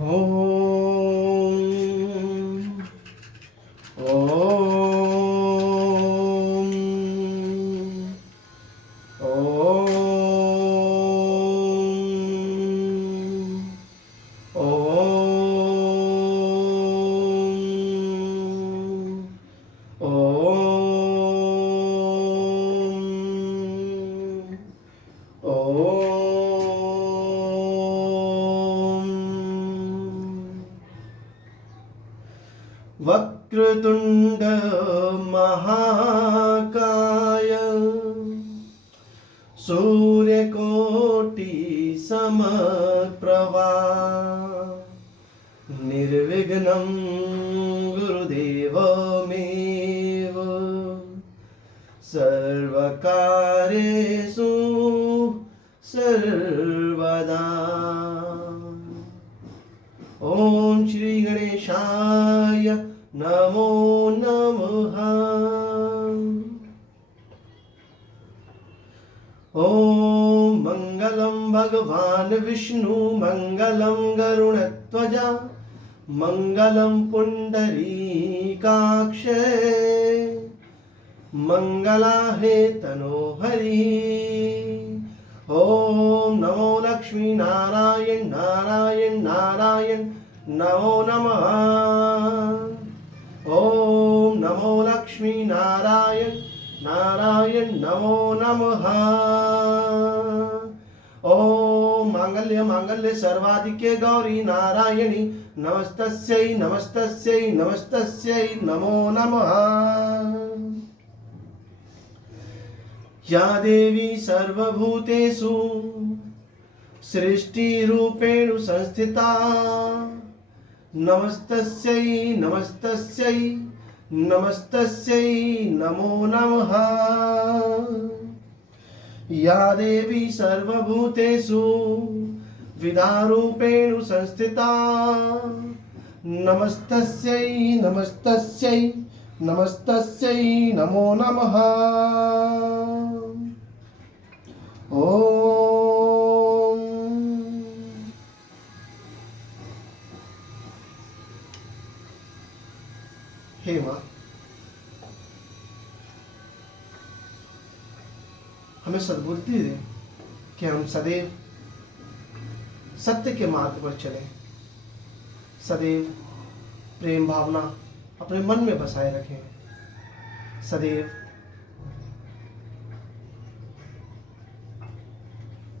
ओम ओम ओम वक्रतुंड महाकाय सूर्यकोटि समप्रभा निर्विघ्नं गुरुदेवमेव सर्वकार्येषु सर्वदा। ओम श्री गणेशाय नमो नमः। ओम मंगलम भगवान विष्णु मंगलम गरुड़ध्वजा मंगलम पुंडरीकाक्ष मंगलाहे तनोहरि। ओम नमो लक्ष्मी नारायण नारायण नारायण नमो नमः। ओम नमो लक्ष्मी नारायण नारायण नमो नमः। ओम मांगल्य मांगल्य सर्वाधिके गौरी नारायणी नमस्तस्यै नमस्तस्यै नमस्तस्यै नमो नमः। या देवी सर्वभूतेषु सृष्टिरूपेण संस्थिता नमस्तस्यै नमस्तस्यै नमस्तस्यै नमो नमः। या देवी सर्वभूतेषु विद्यारूपेण संस्थिता नमस्तस्यै नमस्तस्यै नमस्तस्यै नमो नमः। ओम हे मां, हमें सद्बुद्धि दे कि हम सदैव सत्य के मार्ग पर चलें, सदैव प्रेम भावना अपने मन में बसाए रखें, सदैव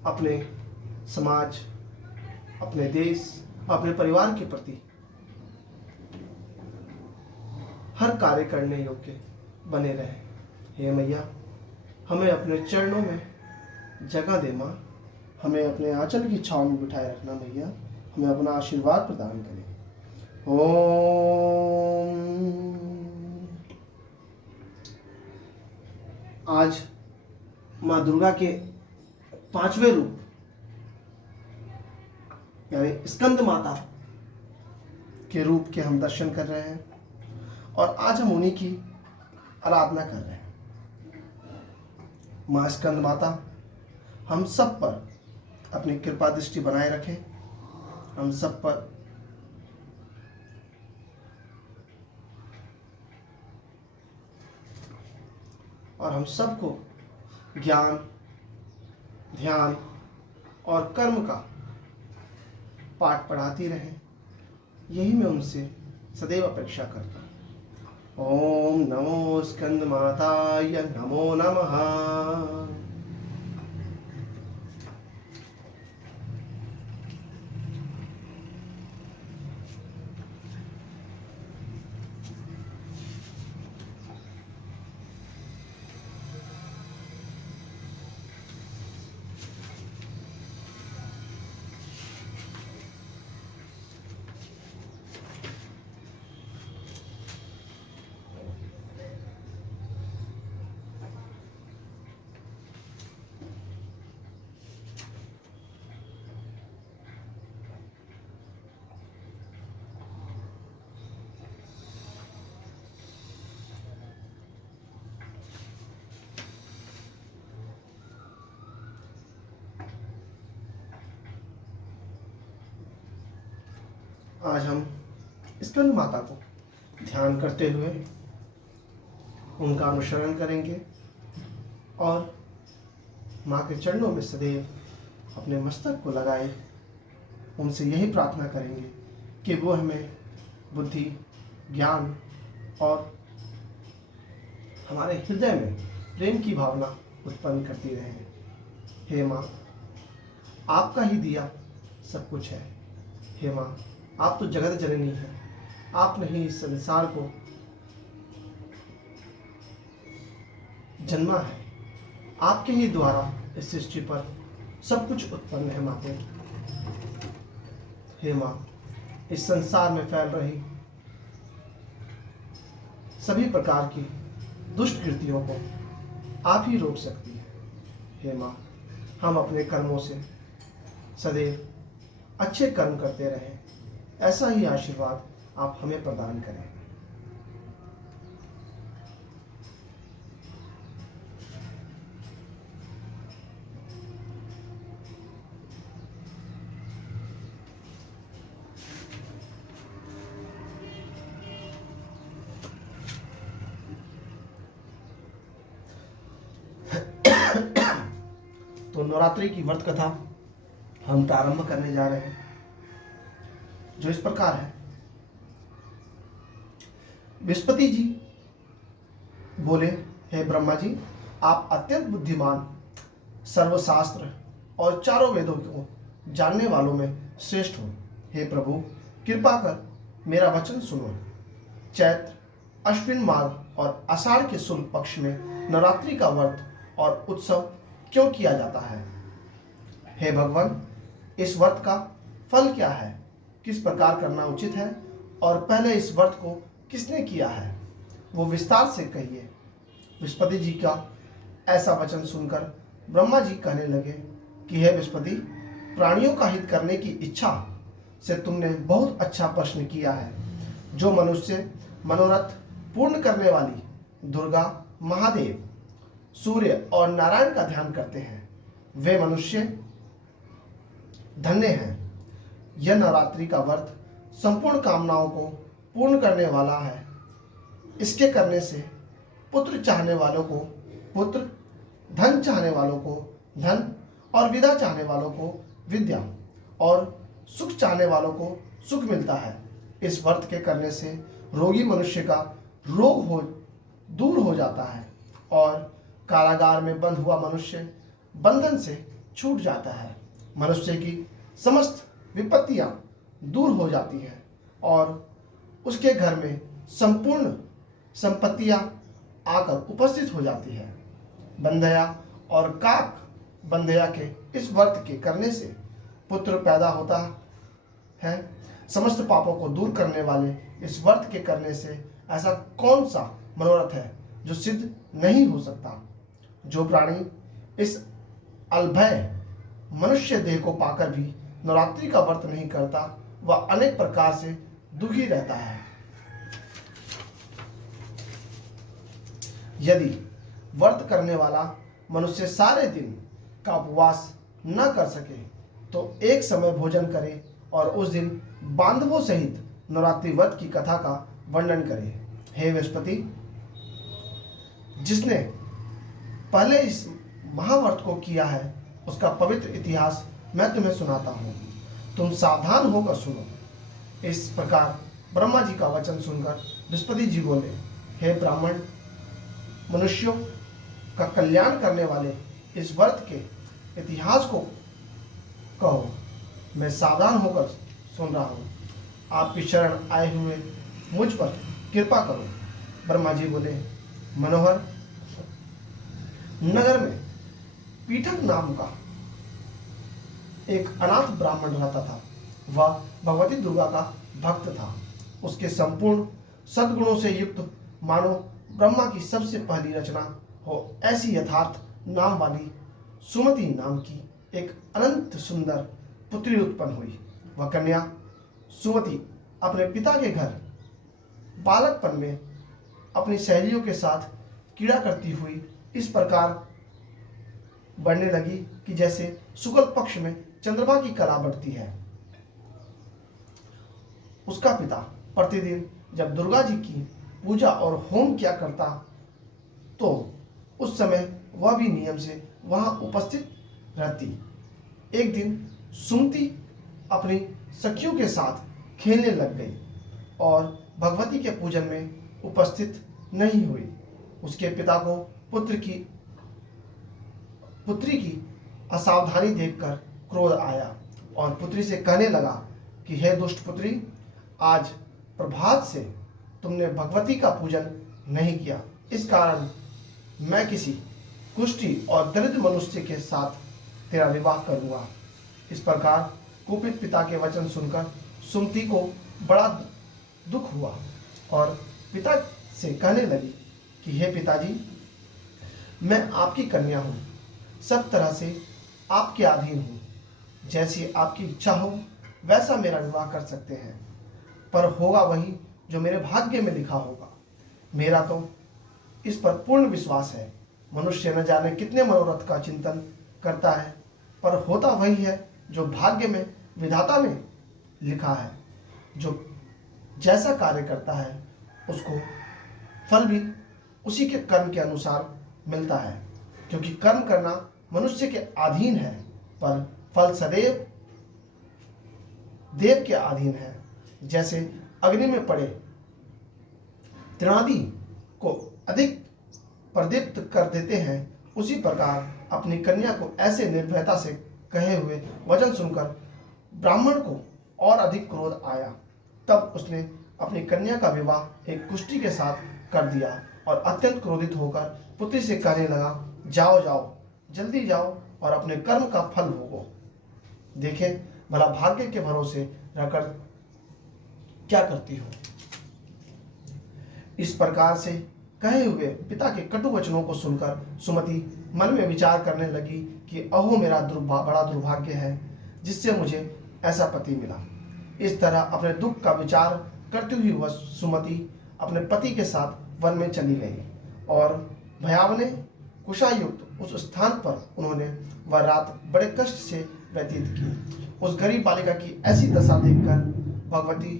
अपने समाज, अपने देश, अपने परिवार के प्रति हर कार्य करने योग्य बने रहें। हे मैया, हमें अपने चरणों में जगह दे माँ, हमें अपने आंचल की छांव में बिठाए रखना मैया, हमें अपना आशीर्वाद प्रदान करें। ओम। आज माँ दुर्गा के 5वें रूप यानी स्कंद माता के रूप के हम दर्शन कर रहे हैं और आज हम उन्हीं की आराधना कर रहे हैं। माँ स्कंद माता हम सब पर अपनी कृपा दृष्टि बनाए रखें, हम सब पर और हम सबको ज्ञान, ध्यान और कर्म का पाठ पढ़ाती रहें, यही मैं उनसे सदैव अपेक्षा करता हूँ। ओम नमो स्कंद माताय नमो नमः। आज हम स्कंद माता को ध्यान करते हुए उनका अनुसरण करेंगे और माँ के चरणों में सदैव अपने मस्तक को लगाए उनसे यही प्रार्थना करेंगे कि वो हमें बुद्धि, ज्ञान और हमारे हृदय में प्रेम की भावना उत्पन्न करती रहे। हे माँ, आपका ही दिया सब कुछ है। हे माँ, आप तो जगत जननी है। आपने ही इस संसार को जन्मा है। आपके ही द्वारा इस सृष्टि पर सब कुछ उत्पन्न है। माते, हे माँ, इस संसार में फैल रही सभी प्रकार की दुष्ट कृतियों को आप ही रोक सकती है। हे माँ, हम अपने कर्मों से सदैव अच्छे कर्म करते रहें, ऐसा ही आशीर्वाद आप हमें प्रदान करें। तो नवरात्रि की व्रत कथा हम प्रारंभ करने जा रहे हैं, जो इस प्रकार है। बृहस्पति जी बोले, हे ब्रह्मा जी, आप अत्यंत बुद्धिमान, सर्वशास्त्र और चारों वेदों को जानने वालों में श्रेष्ठ हो। हे प्रभु, कृपा कर मेरा वचन सुनो। चैत्र, अश्विन माघ और आषाढ़ के शुक्ल पक्ष में नवरात्रि का व्रत और उत्सव क्यों किया जाता है? हे भगवान, इस व्रत का फल क्या है? किस प्रकार करना उचित है? और पहले इस व्रत को किसने किया है, वो विस्तार से कहिए। बृहस्पति जी का ऐसा वचन सुनकर ब्रह्मा जी कहने लगे कि हे बृहस्पति, प्राणियों का हित करने की इच्छा से तुमने बहुत अच्छा प्रश्न किया है। जो मनुष्य मनोरथ पूर्ण करने वाली दुर्गा, महादेव, सूर्य और नारायण का ध्यान करते हैं, वे मनुष्य धन्य हैं। यह नवरात्रि का व्रत संपूर्ण कामनाओं को पूर्ण करने वाला है। इसके करने से पुत्र चाहने वालों को पुत्र, धन चाहने वालों को धन और विद्या चाहने वालों को विद्या और सुख चाहने वालों को सुख मिलता है। इस व्रत के करने से रोगी मनुष्य का रोग दूर हो जाता है और कारागार में बंद हुआ मनुष्य बंधन से छूट जाता है। मनुष्य की समस्त विपत्तियां दूर हो जाती हैं और उसके घर में संपूर्ण संपत्तियां आकर उपस्थित हो जाती है। बंधया और काक बंधया के इस व्रत के करने से पुत्र पैदा होता है। समस्त पापों को दूर करने वाले इस व्रत के करने से ऐसा कौन सा मनोरथ है जो सिद्ध नहीं हो सकता? जो प्राणी इस अलभय मनुष्य देह को पाकर भी नवरात्रि का व्रत नहीं करता, वह अनेक प्रकार से दुखी रहता है। यदि व्रत करने वाला मनुष्य सारे दिन का उपवास न कर सके तो एक समय भोजन करे और उस दिन बांधवों सहित नवरात्रि व्रत की कथा का वर्णन करे। हे बृहस्पति, जिसने पहले इस महाव्रत को किया है उसका पवित्र इतिहास मैं तुम्हें सुनाता हूँ, तुम सावधान होकर सुनो। इस प्रकार ब्रह्मा जी का वचन सुनकर बृहस्पति जी बोले, हे ब्राह्मण, मनुष्यों का कल्याण करने वाले इस व्रत के इतिहास को कहो। मैं सावधान होकर सुन रहा हूँ। आपकी शरण आए हुए मुझ पर कृपा करो। ब्रह्मा जी बोले, मनोहर, नगर में पीठक नाम का एक अनाथ ब्राह्मण रहता था। वह भगवती दुर्गा का भक्त था। उसके संपूर्ण सद्गुणों से युक्त मानो ब्रह्मा की सबसे पहली रचना हो ऐसी यथार्थ नाम वाली सुमति नाम की एक अनंत सुंदर पुत्री उत्पन्न हुई। वह कन्या सुमति अपने पिता के घर बालकपन में अपनी सहेलियों के साथ क्रीड़ा करती हुई इस प्रकार बढ़ने लगी कि जैसे शुक्ल पक्ष में चंद्रमा की कला बढ़ती है। उसका पिता प्रतिदिन जब दुर्गा जी की पूजा और होम किया करता तो उस समय वह भी नियम से वहां उपस्थित रहती। एक दिन सुमति अपनी सखियों के साथ खेलने लग गई और भगवती के पूजन में उपस्थित नहीं हुई। उसके पिता को पुत्री की असावधानी देखकर क्रोध आया और पुत्री से कहने लगा कि हे दुष्ट पुत्री, आज प्रभात से तुमने भगवती का पूजन नहीं किया, इस कारण मैं किसी कुष्ठी और दरिद्र मनुष्य के साथ तेरा विवाह करूंगा। इस प्रकार कुपित पिता के वचन सुनकर सुमति को बड़ा दुख हुआ और पिता से कहने लगी कि हे पिताजी, मैं आपकी कन्या हूँ, सब तरह से आपके अधीन हूँ, जैसी आपकी इच्छा हो वैसा मेरा विवाह कर सकते हैं, पर होगा वही जो मेरे भाग्य में लिखा होगा। मेरा तो इस पर पूर्ण विश्वास है। मनुष्य न जाने कितने मनोरथ का चिंतन करता है, पर होता वही है जो भाग्य में विधाता ने लिखा है। जो जैसा कार्य करता है उसको फल भी उसी के कर्म के अनुसार मिलता है, क्योंकि कर्म करना मनुष्य के अधीन है, पर फल सदैव देव के अधीन है। जैसे अग्नि में पड़े तृणादि को अधिक प्रदीप्त कर देते हैं, उसी प्रकार अपनी कन्या को ऐसे निर्भयता से कहे हुए वचन सुनकर ब्राह्मण को और अधिक क्रोध आया। तब उसने अपनी कन्या का विवाह एक कुष्ठी के साथ कर दिया और अत्यंत क्रोधित होकर पुत्री से कहने लगा, जाओ जाओ, जल्दी जाओ और अपने कर्म का फल भोगो। देखें भला भाग्य के भरोसे रहकर क्या करती हो। इस प्रकार से कहे हुए पिता के कटु वचनों को सुनकर सुमति मन में विचार करने लगी कि अहो मेरा बड़ा दुर्भाग्य है जिससे मुझे ऐसा पति मिला। इस तरह अपने दुख का विचार करती हुई वह सुमति अपने पति के साथ वन में चली गई और भयावने कुशायुक्त उस स्थान पर उन्होंने वह रात बड़े कष्ट से व्यतीत की। उस गरीब बालिका की ऐसी दशा देखकर भगवती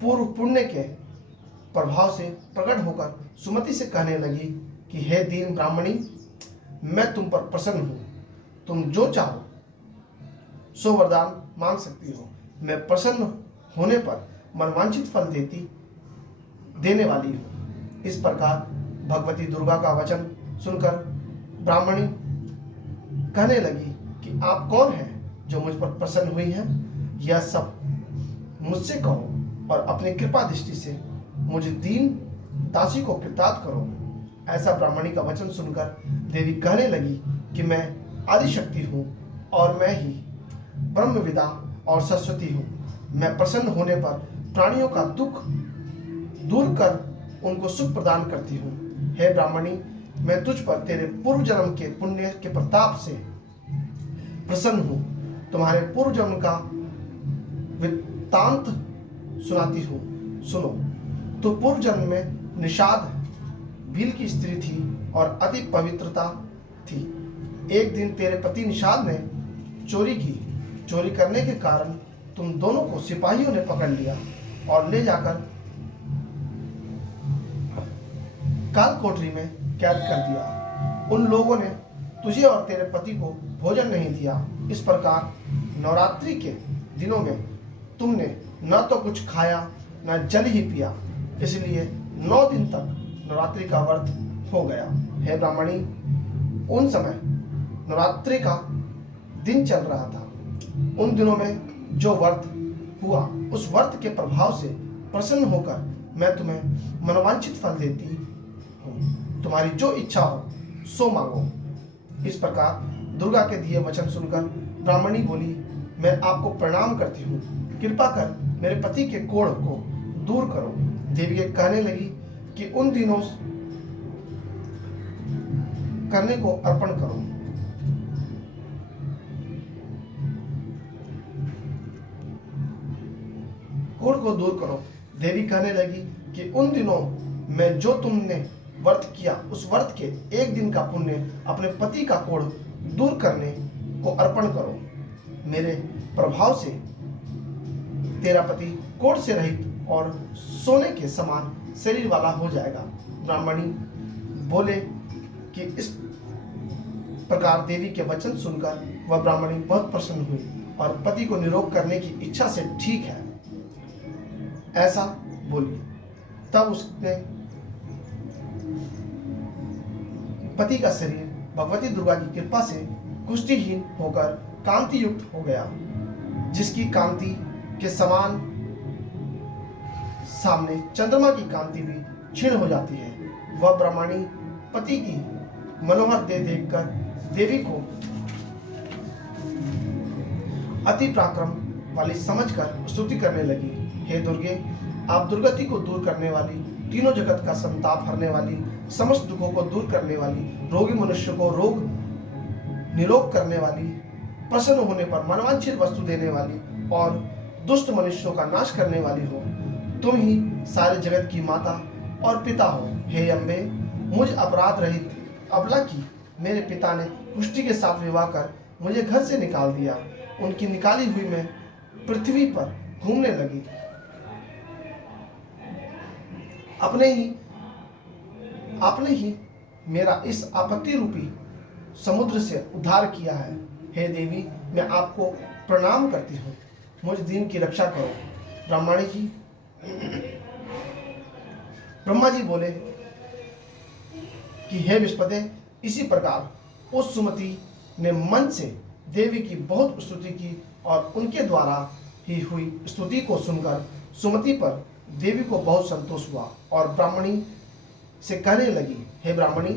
पूर्व पुण्य के प्रभाव से प्रकट होकर सुमति से कहने लगी कि हे दीन ब्राह्मणी, मैं तुम पर प्रसन्न हूँ, तुम जो चाहो सो वरदान मांग सकती हो। मैं प्रसन्न होने पर मनवांछित फल देने वाली हूँ। इस प्रकार भगवती दुर्गा का वचन सुनकर ब्राह्मणी कहने लगी कि आप कौन हैं जो मुझ पर प्रसन्न हुई हैं? यह सब मुझसे कहो और अपनी कृपा दृष्टि से मुझ दीन दासी को कृतार्थ करो। ऐसा ब्राह्मणी का वचन सुनकर देवी कहने लगी कि मैं आदिशक्ति हूँ और मैं ही ब्रह्मविदा और सरस्वती हूँ। मैं प्रसन्न होने पर प्राणियों का दुख दूर कर उनको सुख प्रदान करती हूँ। हे ब्राह्मणी, मैं तुझ पर तेरे पूर्व जन्म के पुण्य के प्रताप से प्रसन्न हूँ। तुम्हारे पूर्व जन्म का वृत्तांत सुनाती हूँ, सुनो। तो पूर्व जन्म में निषाद भील की स्त्री थी और अति पवित्रता थी। एक दिन तेरे पति निषाद ने चोरी की। चोरी करने के कारण तुम दोनों को सिपाहियों ने पकड़ लिया और ले जाकर काल कोठरी में कैद कर दिया। उन लोगों ने तुझे और तेरे पति को भोजन नहीं दिया। इस प्रकार नवरात्रि के दिनों में तुमने न तो कुछ खाया न जल ही पिया, इसलिए 9 दिन तक नवरात्रि का व्रत हो गया। हे ब्राह्मणी, उन समय नवरात्रि का दिन चल रहा था। उन दिनों में जो व्रत हुआ, उस व्रत के प्रभाव से प्रसन्न होकर मैं तुम्हें मनोवांछित फल देती हूँ। तुम्हारी जो इच्छा हो सो मांगो। इस प्रकार दुर्गा के दिए वचन सुनकर ब्राह्मणी बोली, मैं आपको प्रणाम करती हूँ, कृपा कर मेरे पति के कोढ़ को दूर करो। देवी कहने लगी कि उन दिनों करने को अर्पण करो। कोढ़ को दूर करो। देवी कहने लगी कि उन दिनों में जो तुमने व्रत किया, उस व्रत के एक दिन का पुण्य अपने पति का कोढ़ दूर करने को अर्पण करो। मेरे प्रभाव से तेरा पति कोढ़ से रहित और सोने के समान शरीर वाला हो जाएगा। ब्राह्मणी बोले कि इस प्रकार देवी के वचन सुनकर वह ब्राह्मणी बहुत प्रसन्न हुई और पति को निरोग करने की इच्छा से ठीक है ऐसा बोली। तब उसने पति का शरीर भगवती दुर्गा की कृपा से कुष्ठहीन होकर कांति युक्त हो गया, जिसकी कांति के समान सामने चंद्रमा की कांति भी क्षीण हो जाती है। वह ब्राह्मणी पति की मनोहर देह देखकर देवी को अति पराक्रम वाली समझकर स्तुति करने लगी। हे दुर्गे, आप दुर्गति को दूर करने वाली, तीनों जगत का संताप हरने वाली, समस्त दुखों को दूर करने वाली, रोगी मनुष्य को रोग निरोग करने वाली, प्रसन्न होने पर मनवांछित वस्तु देने वाली और दुष्ट मनुष्यों का नाश करने वाली हो। तुम ही सारे जगत की माता और पिता हो। हे अम्बे, मुझ अपराध रहित अबला की मेरे पिता ने पुष्टि के साथ विवाह कर मुझे घर से निकाल दिया। उनकी निकाली हुई मैं पृथ्वी पर घूमने लगी। आपने ही मेरा इस आपत्ति रूपी समुद्र से उद्धार किया है। हे देवी, मैं आपको प्रणाम करती हूँ, मुझ दीन की रक्षा करो। ब्रह्मा जी बोले कि हे विस्पते, इसी प्रकार उस सुमति ने मन से देवी की बहुत स्तुति की और उनके द्वारा ही हुई स्तुति को सुनकर सुमति पर देवी को बहुत संतोष हुआ और ब्राह्मणी से कहने लगी, हे ब्राह्मणी,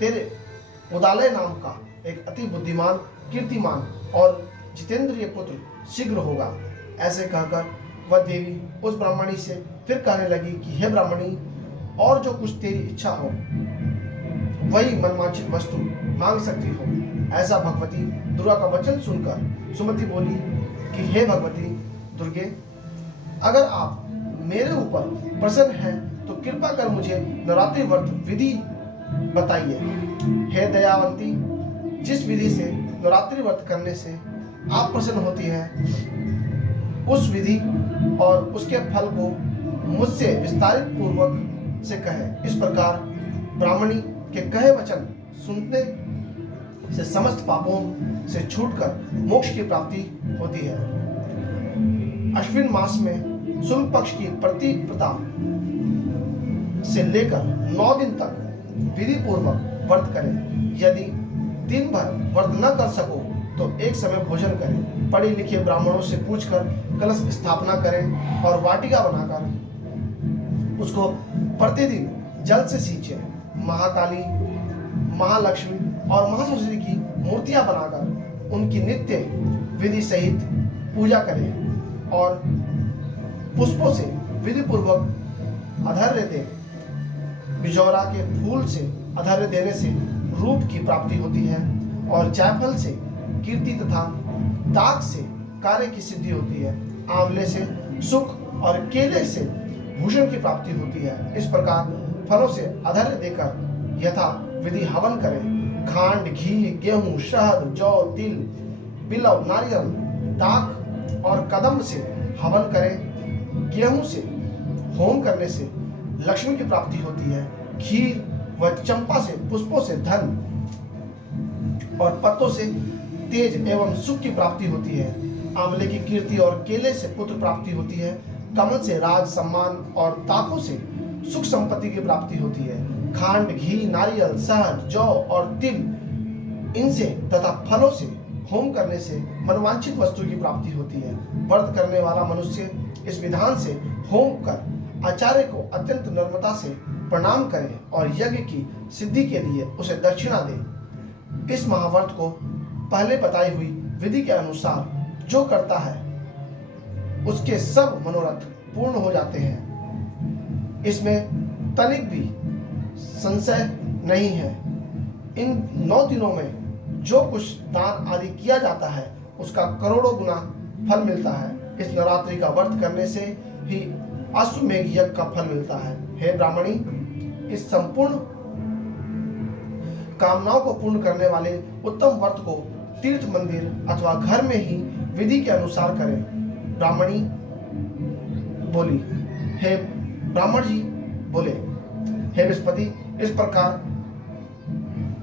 तेरे उदालय नाम का एक अति बुद्धिमान, कीर्तिमान और जितेंद्रिय पुत्र शीघ्र होगा। ऐसे कहकर वह देवी उस ब्राह्मणी से फिर कहने लगी कि हे ब्राह्मणी, और जो कुछ तेरी इच्छा हो वही मनवांछित वस्तु मांग सकती हो। ऐसा भगवती दुर्गा का वचन सुनकर सुमति बोली कि हे भगवती दुर्गे, अगर आप मेरे ऊपर प्रसन्न हैं तो कृपा कर मुझे नवरात्रि व्रत विधि बताइए। हे दयावंती, जिस विधि से नवरात्रि व्रत करने से आप प्रसन्न होती हैं, उस विधि और उसके फल को मुझसे विस्तारित पूर्वक से कहे। इस प्रकार ब्राह्मणी के कहे वचन सुनने से समस्त पापों से छूटकर मोक्ष की प्राप्ति होती है। अश्विन मास में शुक्ल पक्ष की प्रतिपदा से लेकर 9 दिन तक विधि पूर्वक व्रत करें। यदि दिन भर व्रत न कर सको तो एक समय भोजन करें। पढ़े लिखे ब्राह्मणों से पूछकर कलश स्थापना करें और वाटिका बनाकर उसको प्रतिदिन जल से सींचें। महाकाली, महालक्ष्मी और महासरस्वती की मूर्तियां बनाकर उनकी नित्य विधि सहित पूजा करें और पुष्पों से विधि पूर्वक अधर्य दें। बिजौरा के फूल से अधर्य देने से रूप की प्राप्ति होती है और जायफल से कीर्ति तथा दाग से कार्य की सिद्धि होती है। आंवले से सुख और केले से भूषण की प्राप्ति होती है। इस प्रकार फलों से अधर्य देकर यथा विधि हवन करें। खांड, घी, गेहूं, शहद, जौ, तिल, बिलव, नारियल, दाख और कदम्ब से हवन करें। गेहूं से होम करने से लक्ष्मी की प्राप्ति होती है। खीर व चंपा से पुष्पों से धन और पत्तों से तेज एवं सुख की प्राप्ति होती है। आंवले की कीर्ति और केले से पुत्र प्राप्ति होती है। कमल से राज, सम्मान और दाखों से सुख संपत्ति की प्राप्ति होती है। खांड, घी, नारियल, शहद, जौ और तिल इनसे तथा फलों से होम करने से मनवांछित वस्तु की प्राप्ति होती है। व्रत करने वाला मनुष्य इस विधान से होम कर आचार्य को अत्यंत नम्रता से प्रणाम करे और यज्ञ की सिद्धि के लिए उसे दक्षिणा दे। इस महाव्रत को पहले बताई हुई विधि के अनुसार जो करता है उसके सब मनोरथ पूर्ण हो जाते हैं। इसमें तनिक भी संशय नहीं है। इन 9 दिनों में जो कुछ दान आदि किया जाता है उसका करोड़ों गुना फल मिलता है। इस नवरात्रि का व्रत करने से ही अश्वमेघ यज्ञ का फल मिलता है। हे ब्राह्मणी, इस संपूर्ण कामनाओं को पूर्ण करने वाले उत्तम व्रत को तीर्थ मंदिर अथवा घर में ही विधि के अनुसार करें। ब्राह्मणी, बोली, हे ब्राह्मण जी बोले, हे बृहस्पति, इस प्रकार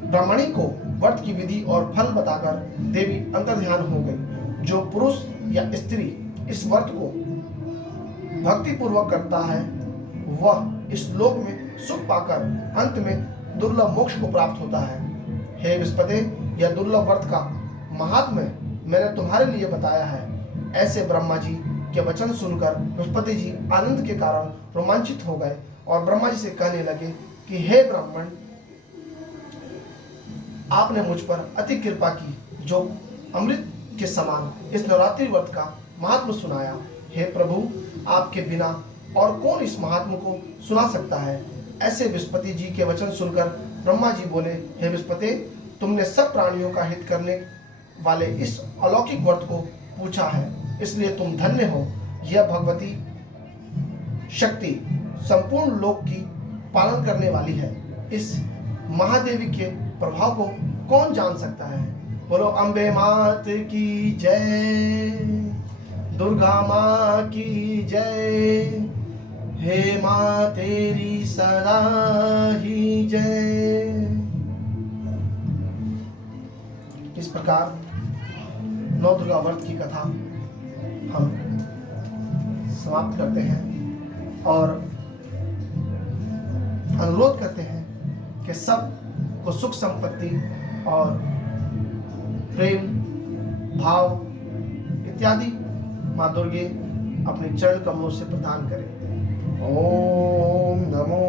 ब्राह्मणी को व्रत की विधि और फल बताकर देवी अंतर्ध्यान हो गई। जो पुरुष या स्त्री इस व्रत को भक्ति पूर्वक करता है वह इस लोक में सुख पाकर अंत में दुर्लभ मोक्ष को प्राप्त होता है। हे बृहस्पति, यह दुर्लभ व्रत का महात्म्य मैंने तुम्हारे लिए बताया है। ऐसे ब्रह्मा जी के वचन सुनकर बृहस्पति जी आनंद के कारण रोमांचित हो गए और ब्रह्मा जी से कहने लगे कि हे ब्राह्मण, आपने मुझ पर अति कृपा की, जो अमृत के समान इस नवरात्रि व्रत का महात्म सुनाया। हे प्रभु, आपके बिना और कौन इस महात्म को सुना सकता है। ऐसे बृहस्पति जी के वचन सुनकर ब्रह्मा जी बोले, हे बृहस्पति, तुमने सब प्राणियों का हित करने वाले इस अलौकिक व्रत को पूछा है, इसलिए तुम धन्य हो। यह भगवती शक्ति संपूर्ण लोक की पालन करने वाली है। इस महादेवी के प्रभाव को कौन जान सकता है। बोलो अम्बे मात की जय, दुर्गा माँ की जय, हे माँ तेरी सदा ही जय। इस प्रकार नौ दुर्गा व्रत की कथा हम समाप्त करते हैं और अनुरोध करते हैं कि सब को सुख संपत्ति और प्रेम भाव इत्यादि माँ दुर्गे अपने चरण कमलों से प्रदान करें। ओम नमो